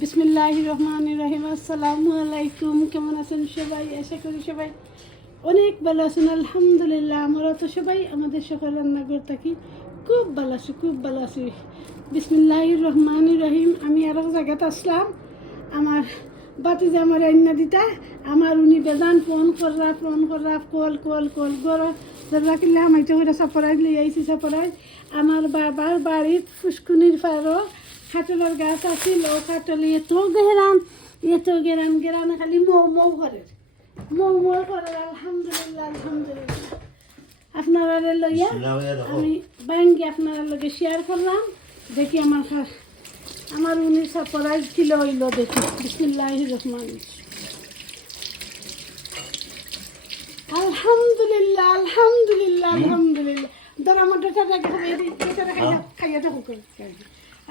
বিসমিল্লাহ রহমান রহিম আসসালামু আলাইকুম কেমন আছেন সবাই? আশা করি সবাই অনেক ভালো আছেন। আলহামদুলিল্লাহ আমরা তো সবাই আমাদের সকাল রান্নাঘর থাকি। খুব ভালো আছি, খুব ভালো আছি। বিসমিল্লাহ রহমান রহিম আমি আর এক জায়গাতে আসলাম। আমার বাতি যে আমার রান্না দিতা। আমার উনি বেজান, ফোন কররা ফোন কররা, কল কল কল গর ধরা কিনলে আমি তো সাপড়াই লিয়ে আইসি সাপড়াই আমার বাবার বাড়ির ফুসকুনির পারো খাটলের গাছ আছিল ও খাটলি এত গেরান এত গেরান গেরান খালি মৌ মৌ করে মৌ মৌ করে আলহামদুলিল্লাহ আলহামদুলিল্লাহ। আপনারা লইয়া আমি বাইঙ্গি আপনারা লগে শেয়ার করলাম। দেখি আমার আমার উনি সারপ্রাইজ ছিল হইল দেখি। বিসমিল্লাহ রহমান আলহামদুলিল্লাহ আলহামদুলিল্লাহ আলহামদুলিল্লাহ। ধর আমার ডেটাটা খাইয়া দেখো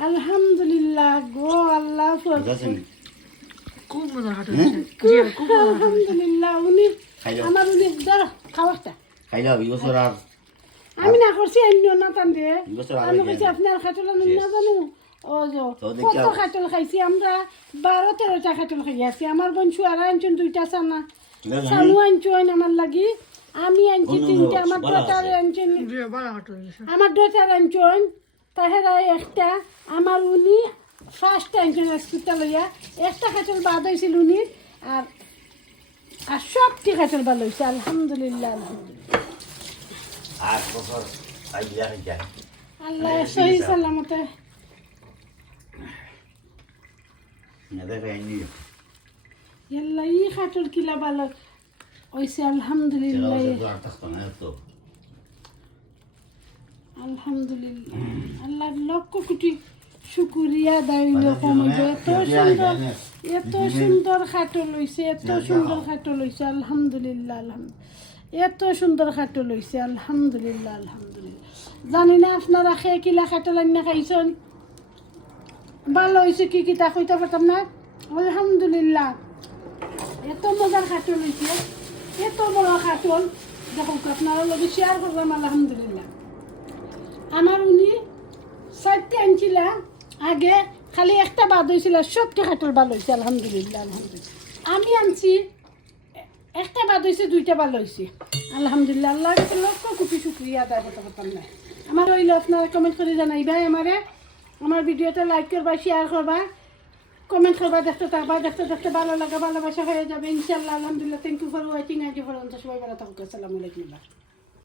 আলহামদুলিল্লাহ গো আল্লাহ খুব মজা হাঁটু জি খুব মজা আলহামদুলিল্লাহ উনি আমার উনি ধর বছর আর আমি না করছি অন্য না টান দিয়ে। এই বছর আর আমি কইছি আপনার খাটল আমি না জানো। ও যো কত খাটল খাইছি আমরা বারো তেরোটা খাটল খাই আছি। আমার বোন আনছেন দুইটা সানা না, না, সানু আনছেন আমার লাগি। আমি আনছি তিনটা আমার ডটার আনছেন আমার ডটার আনছেন তাহেরা একটা আমার উনি ফার্স্ট আনছেন হসপিটাল লইয়া একটা খাটল বাদ হয়েছিল উনি আর আর সবটি খাটল ভালো হয়েছে আলহামদুলিল্লাহ আল্লাহ সহি সালামতে। ইয়াল্লা ই খাটল কিলা ভালো হয়েছে আলহামদুলিল্লাহ। আলহামদুলিল্লাহ। আল্লাহর লক্ষ কোটি শুকুরিয়া দাইল ভালো কমে জীবনে এত সুন্দর। এত সুন্দর খাটো লইছে এত। সুন্দর খাটো লইছে। আলহামদুলিল্লাহ আলহামদুলিল্লাহ। এত সুন্দর খাটো লইছে। আলহামদুলিল্লাহ আলহামদুলিল্লাহ। জানি না আপনারা খেয়ে কিলা খাটো লাইনা খাইছেন। ভালো হয়েছে কি কি তা কইতে পারতাম না? আলহামদুলিল্লাহ। এত মজার খাটল হয়েছে এত বড় খাটল দেখুন আপনারা লগে শেয়ার করলাম আলহামদুলিল্লাহ। আমার উনি চারটে আনছিলা, আগে খালি একটা বাদ হয়েছিল সবটা খাটল ভালো হয়েছে আলহামদুলিল্লাহ আলহামদুলিল্লাহ। আমি আনছি, একটা বাদ হয়েছে দুইটা ভালো হয়েছে আলহামদুলিল্লাহ আল্লাহ লক্ষ কোটি শুক্রিয়া আদায় করতে পারতাম না আমার রইল আপনারা কমেন্ট করে জানাইবাই আমারে আমার ভিডিওটা লাইক করবা শেয়ার করবা কমেন্ট করবা, দেখতে থাকবা, দেখতে দেখতে ভালো লাগা, ভালোবাসা হয়ে যাবে ইনশাল্লাহ আলহামদুলিল্লাহ। থ্যাংক ইউ ফর ওয়াচিং আজ পর্যন্ত সবাই ভালো থাকুক, আসসালামু আলাইকুম